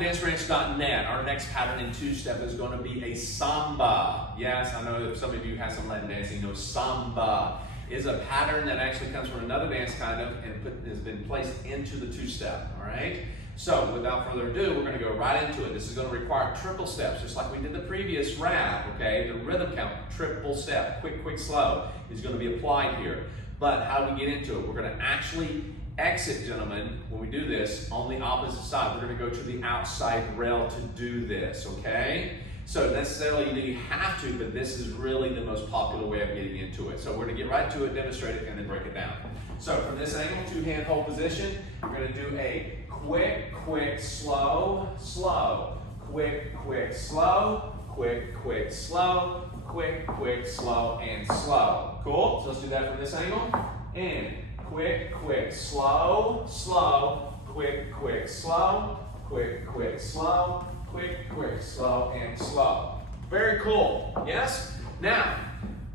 LatinDanceRanch.net. Our next pattern in two-step is going to be a samba. Yes, I know that some of you have some Latin dancing. You know, samba is a pattern that actually comes from another dance kind of and has been placed into the two-step. All right. So without further ado, we're going to go right into it. This is going to require triple steps, just like we did the previous rap. Okay, the rhythm count, triple step, quick, quick, slow is going to be applied here. But how do we get into it? We're going to actually exit, gentlemen, when we do this, on the opposite side. We're going to go to the outside rail to do this, okay? So necessarily you have to, but this is really the most popular way of getting into it. So we're going to get right to it, demonstrate it, and then break it down. So from this angle, two-hand hold position, we're going to do a quick, quick, slow, slow, quick, quick, slow, quick, quick, slow, quick, quick, slow, and slow. Cool? So let's do that from this angle. And quick, quick, slow, slow, quick, quick, slow, quick, quick, slow, quick, quick, slow, and slow. Very cool, yes? Now,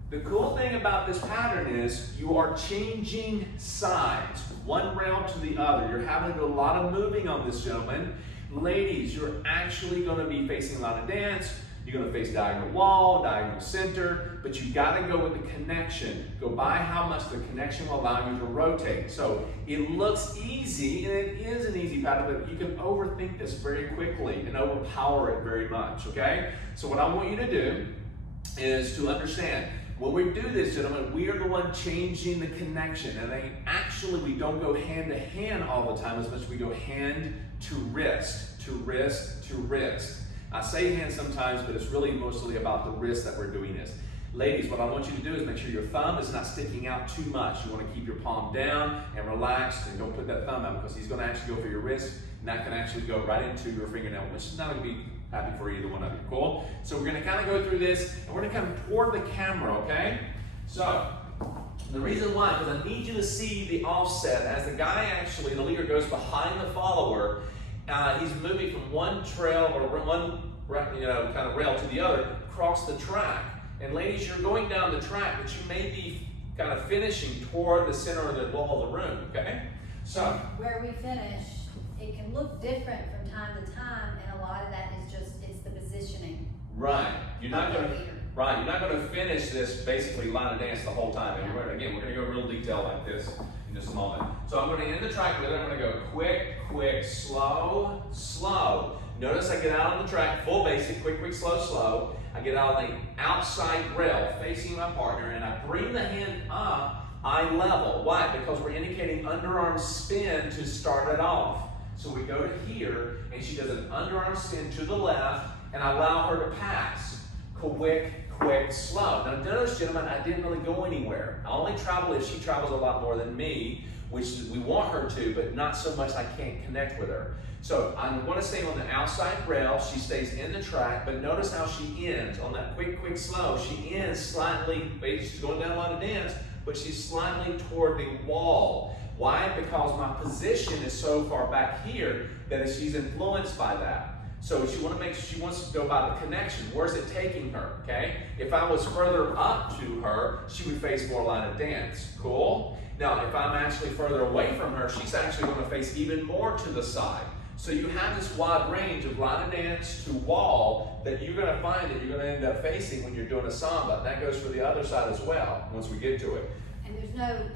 the cool thing about this pattern is you are changing sides, one rail to the other. You're having to do a lot of moving on this, gentlemen. Ladies, you're actually going to be facing a lot of dance. You're going to face diagonal wall, diagonal center, but you got to go with the connection. Go by how much the connection will allow you to rotate. So it looks easy, and it is an easy pattern, but you can overthink this very quickly and overpower it very much, okay? So what I want you to do is to understand, when we do this, gentlemen, we are the one changing the connection. And actually, we don't go hand to hand all the time as much as we go hand to wrist, to wrist, to wrist. I say hand sometimes, but it's really mostly about the wrist that we're doing this. Ladies, what I want you to do is make sure your thumb is not sticking out too much. You want to keep your palm down and relaxed, and don't put that thumb out because he's going to actually go for your wrist, and that can actually go right into your fingernail, which is not going to be happy for either one of you. Cool? So we're going to kind of go through this, and we're going to kind of toward the camera, okay? So the reason why, because I need you to see the offset as the guy actually, the leader goes behind the follower. He's moving from one trail or one kind of rail to the other across the track. And ladies, you're going down the track, but you may be kind of finishing toward the center of the wall of the room, okay? So where we finish, it can look different from time to time, and a lot of that is just, it's the positioning. Right. You're not going to finish this basically line of dance the whole time. And we're going to go real detail like this in just a moment. So I'm going to end the track with it. I'm going to go quick, quick, slow, slow. Notice I get out on the track, full basic, quick, quick, slow, slow. I get out on the outside rail facing my partner, and I bring the hand up eye level. Why? Because we're indicating underarm spin to start it off. So we go to here, and she does an underarm spin to the left, and I allow her to pass. Quick, quick, slow. Now notice, gentlemen, I didn't really go anywhere. I only travel if she travels a lot more than me, which we want her to, but not so much I can't connect with her. So I want to stay on the outside rail. She stays in the track, but notice how she ends. On that quick, quick, slow, she ends slightly, she's going down a line of dance, but she's slightly toward the wall. Why? Because my position is so far back here that she's influenced by that. So she wants to go by the connection. Where's it taking her, okay? If I was further up to her, she would face more line of dance. Cool? Now, if I'm actually further away from her, she's actually going to face even more to the side. So you have this wide range of line of dance to wall that you're going to find that you're going to end up facing when you're doing a samba. That goes for the other side as well, once we get to it. And there's no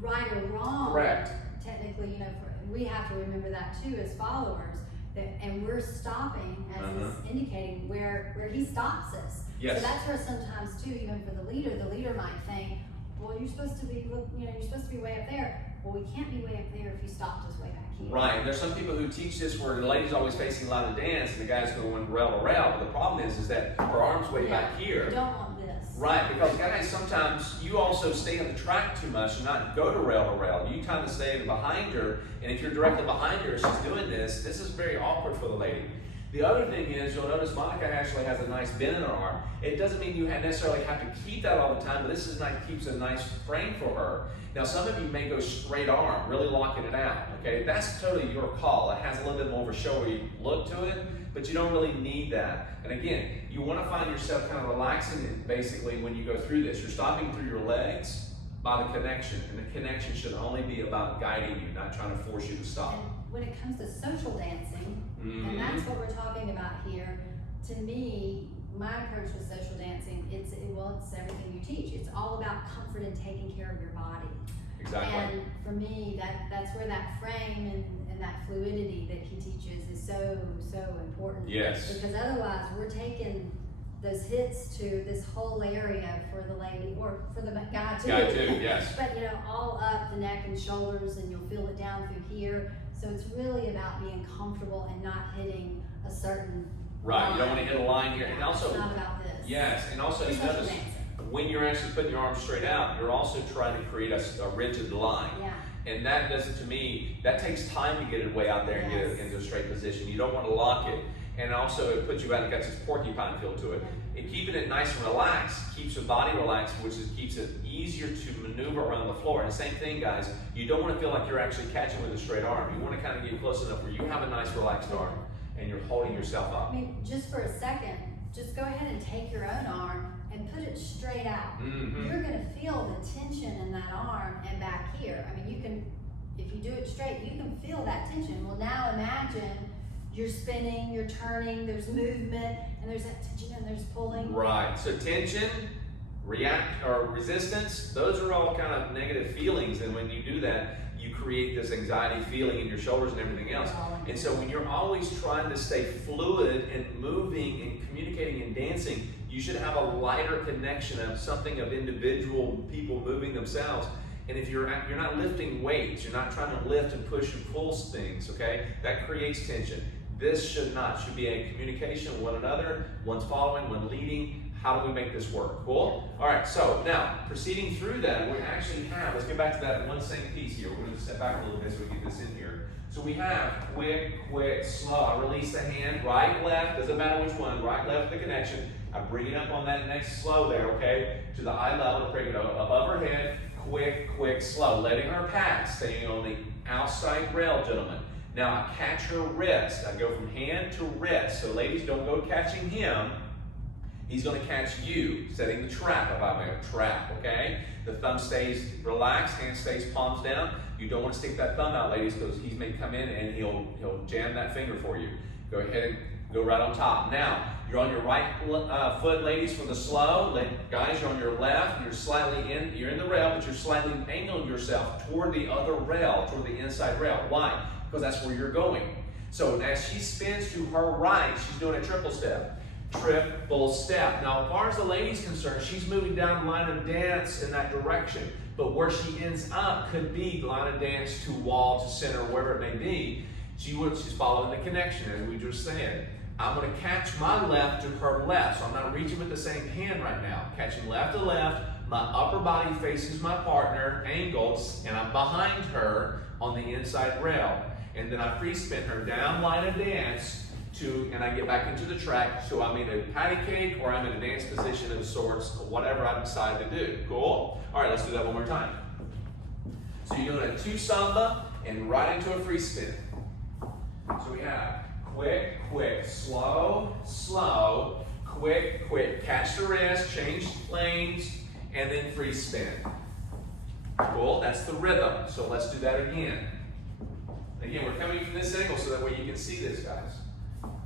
right or wrong. Correct. Technically, we have to remember that too as followers. And we're stopping, as is indicating, where he stops us. Yes. So that's where sometimes too, even for the leader might think, well, you're supposed to be, you're supposed to be way up there. Well, we can't be way up there if you stopped us way back here. Right. There's some people who teach this where the lady's always facing a lot of dance and the guy's going rail to rail. But the problem is that her arm's way back here. You don't want this. Right, because guys, sometimes you also stay on the track too much and not go to rail. You kind of stay behind her, and if you're directly behind her, she's doing this is very awkward for the lady. The other thing is, you'll notice Monica actually has a nice bend in her arm. It doesn't mean you necessarily have to keep that all the time, but this keeps a nice frame for her. Now, some of you may go straight arm, really locking it out, okay? That's totally your call. It has a little bit more of a showy look to it, but you don't really need that. And again, you want to find yourself kind of relaxing it basically when you go through this. You're stopping through your legs by the connection, and the connection should only be about guiding you, not trying to force you to stop. And when it comes to social dancing, and that's what to me, my approach with social dancing, it's everything you teach. It's all about comfort and taking care of your body. Exactly. And for me, that's where that frame and that fluidity that he teaches is so important. Yes. Because otherwise, we're taking those hits to this whole area for the lady or for the guy too. Guy too, yes. But all up the neck and shoulders, and you'll feel it down through here. So it's really about being comfortable and not hitting a certain Right, line. you don't want to hit a line here. And also, it's not about this. yes, and also you Social notice dancing. when you're actually putting your arms straight out, you're also trying to create a rigid line. Yeah. And that doesn't, to me, that takes time to get it way out there and get it into a straight position. You don't want to lock it. And also it puts you out, it got this porcupine feel to it. And keeping it nice and relaxed keeps your body relaxed, which keeps it easier to maneuver around the floor. And the same thing, guys, you don't want to feel like you're actually catching with a straight arm. You want to kind of get close enough where you have a nice relaxed arm and you're holding yourself up. I mean, just for a second, just go ahead and take your own arm and put it straight out. Mm-hmm. You're gonna feel the tension in that arm and back here. I mean, you can, if you do it straight, you can feel that tension. Well, now imagine you're spinning, you're turning, there's movement, and there's that tension and there's pulling. Right, so tension, react, or resistance, those are all kind of negative feelings, and when you do that, you create this anxiety feeling in your shoulders and everything else. And so when you're always trying to stay fluid and moving and communicating and dancing, you should have a lighter connection of something of individual people moving themselves. And if you're not lifting weights, you're not trying to lift and push and pull things, okay? That creates tension. This should be a communication with one another, one's following, one leading. How do we make this work? Cool? All right, so now, proceeding through that, we actually have, let's get back to that one same piece here. We're gonna step back a little bit so we get this in here. So we have quick, slow. I release the hand, right, left, doesn't matter which one, right, left, the connection. I bring it up on that next slow there, okay, to the eye level, bring it above her head, quick, slow. Letting her pass, staying on the outside rail, gentlemen. Now I catch her wrist. I go from hand to wrist. So ladies, don't go catching him. He's going to catch you, setting the trap, if I make a trap, okay? The thumb stays relaxed, hand stays palms down. You don't want to stick that thumb out, ladies, because he may come in and he'll jam that finger for you. Go ahead and go right on top. Now, you're on your right foot, ladies, for the slow. Guys, you're on your left. You're in the rail, but you're slightly angling yourself toward the other rail, toward the inside rail. Why? Because that's where you're going. So as she spins to her right, she's doing a triple step. Triple step. Now, as far as the lady's concerned, she's moving down the line of dance in that direction. But where she ends up could be line of dance to wall, to center, wherever it may be. She's following the connection, as we just said. I'm going to catch my left to her left. So I'm not reaching with the same hand right now. Catching left to left. My upper body faces my partner, angles, and I'm behind her on the inside rail. And then I free spin her down line of dance and I get back into the track, so I'm in a patty cake or I'm in a dance position of sorts, whatever I decide to do. Cool? All right, let's do that one more time. So you're doing a 2 samba and right into a free spin. So we have quick, slow, quick, catch the wrist, change lanes, and then free spin. Cool? That's the rhythm. So let's do that again. Again, we're coming from this angle so that way you can see this, guys.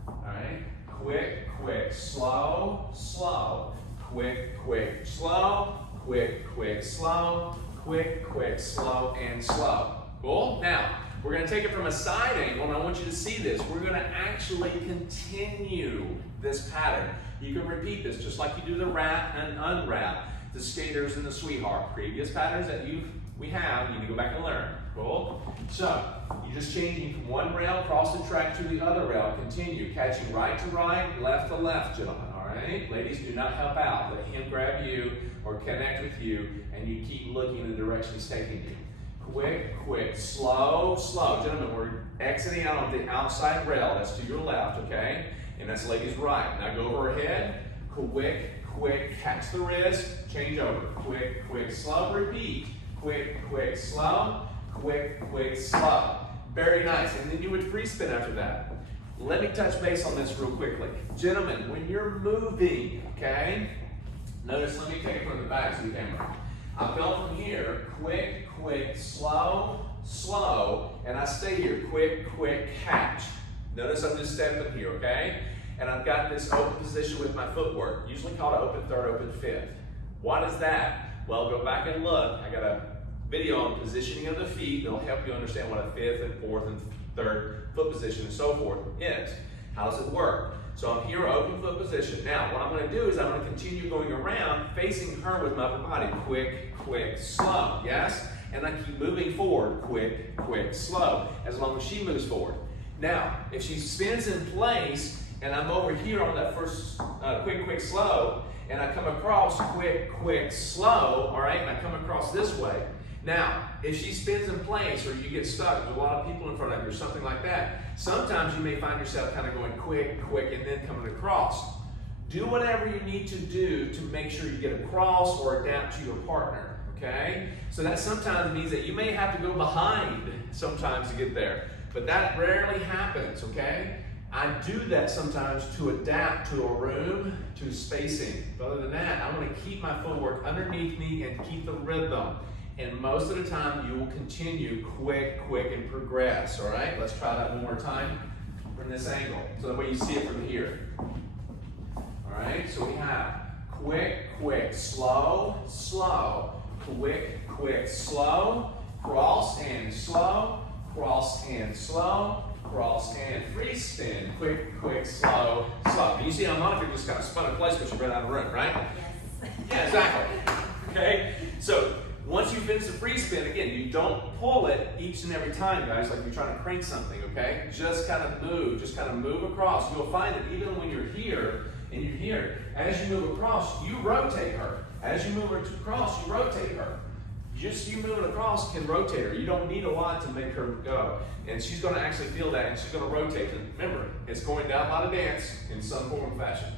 Alright, quick, slow, quick, slow, quick, slow, and slow. Cool? Now, we're going to take it from a side angle, and I want you to see this. We're going to actually continue this pattern. You can repeat this just like you do the wrap and unwrap, the skaters and the sweetheart. Previous patterns that we have, you need to go back and learn. Cool? So, you're just changing from one rail across the track to the other rail. Continue, catching right to right, left to left, gentlemen. Alright? Ladies, do not help out. Let him grab you or connect with you, and you keep looking in the direction he's taking you. Quick, slow. Gentlemen, we're exiting out on the outside rail. That's to your left, okay? And that's ladies' right. Now go over her head. Quick, catch the wrist, change over. Quick, slow, repeat. Quick, slow. Quick, slow. Very nice. And then you would free spin after that. Let me touch base on this real quickly. Gentlemen, when you're moving, okay? Notice, let me take it from the back of the camera. I fell from here, quick, slow, and I stay here, quick, catch. Notice I'm just stepping here, okay? and I've got this open position with my footwork, usually called an open third, open fifth. What is that? Well, go back and look. I got a video on positioning of the feet that'll help you understand what a fifth and fourth and third foot position and so forth is. How does it work? So I'm here, open foot position. Now, what I'm going to do is I'm going to continue going around, facing her with my upper body. Quick, quick, slow. Yes? And I keep moving forward. Quick, quick, slow. As long as she moves forward. Now, if she spins in place, and I'm over here on that first quick, quick, slow, and I come across quick, quick, slow, all right, and I come across this way. Now, if she spins in place or you get stuck, there's a lot of people in front of you or something like that, sometimes you may find yourself kind of going quick, quick, and then coming across. Do whatever you need to do to make sure you get across or adapt to your partner, okay? So that sometimes means that you may have to go behind sometimes to get there, but that rarely happens, okay? I do that sometimes to adapt to a room, to spacing. But other than that, I want to keep my footwork underneath me and keep the rhythm. And most of the time, you will continue quick, quick, and progress, all right? Let's try that one more time from this angle, so that way you see it from here. All right, so we have quick, quick, slow, slow, quick, quick, slow, cross and slow, cross and slow, cross and free spin, quick, quick, slow, slow. And you see how Monica just kind of spun in place because she ran out of room, right? Yes. Yeah, exactly. Okay, so once you finish the free spin, again, you don't pull it each and every time, guys, like you're trying to crank something, okay? Just kind of move across. You'll find that even when you're here and you're here, as you move across, you rotate her. As you move her across, you rotate her. Just you moving across can rotate her. You don't need a lot to make her go. And she's going to actually feel that, and she's going to rotate. And remember, it's going down by the dance in some form or fashion.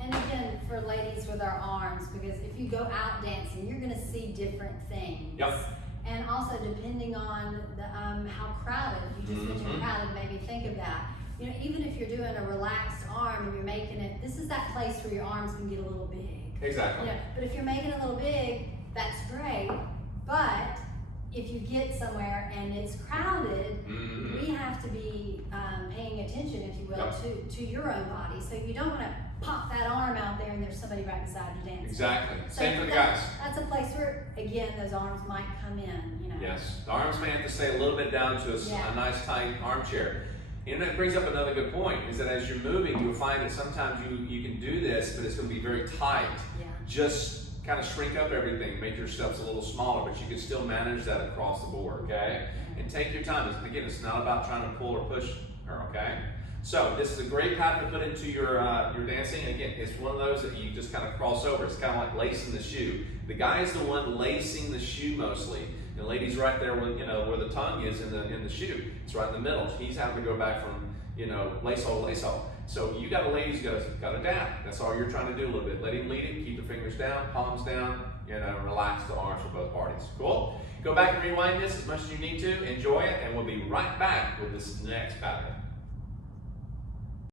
And again, for ladies with our arms, because if you go out dancing, you're going to see different things. Yep. And also, depending on the, how crowded, you just mentioned crowded, made me think of that. You know, even if you're doing a relaxed arm and you're making it, this is that place where your arms can get a little big. Exactly. You know, but if you're making it a little big, that's great. But if you get somewhere and it's crowded, we have to be paying attention, if you will, to your own body. So you don't want to pop that arm out there and there's somebody right beside you dancing. Exactly. So Same for the guys. That's a place where, again, those arms might come in, you know. Yes. The arms may have to stay a little bit down to a nice tight armchair. And that brings up another good point, is that as you're moving, you'll find that sometimes you can do this, but it's going to be very tight. Yeah. Just kind of shrink up everything, make your steps a little smaller, but you can still manage that across the board, okay? And take your time. Again, it's not about trying to pull or push her, okay? So this is a great pattern to put into your dancing. Again, it's one of those that you just kind of cross over. It's kind of like lacing the shoe. The guy is the one lacing the shoe mostly. The lady's right there where, where the tongue is in the shoe. It's right in the middle. He's having to go back from, lace hole to lace hole. So you got a lady who's got to adapt. That's all you're trying to do a little bit. Let him lead it, keep the fingers down, palms down, relax the arms for both parties. Cool? Go back and rewind this as much as you need to. Enjoy it, and we'll be right back with this next pattern.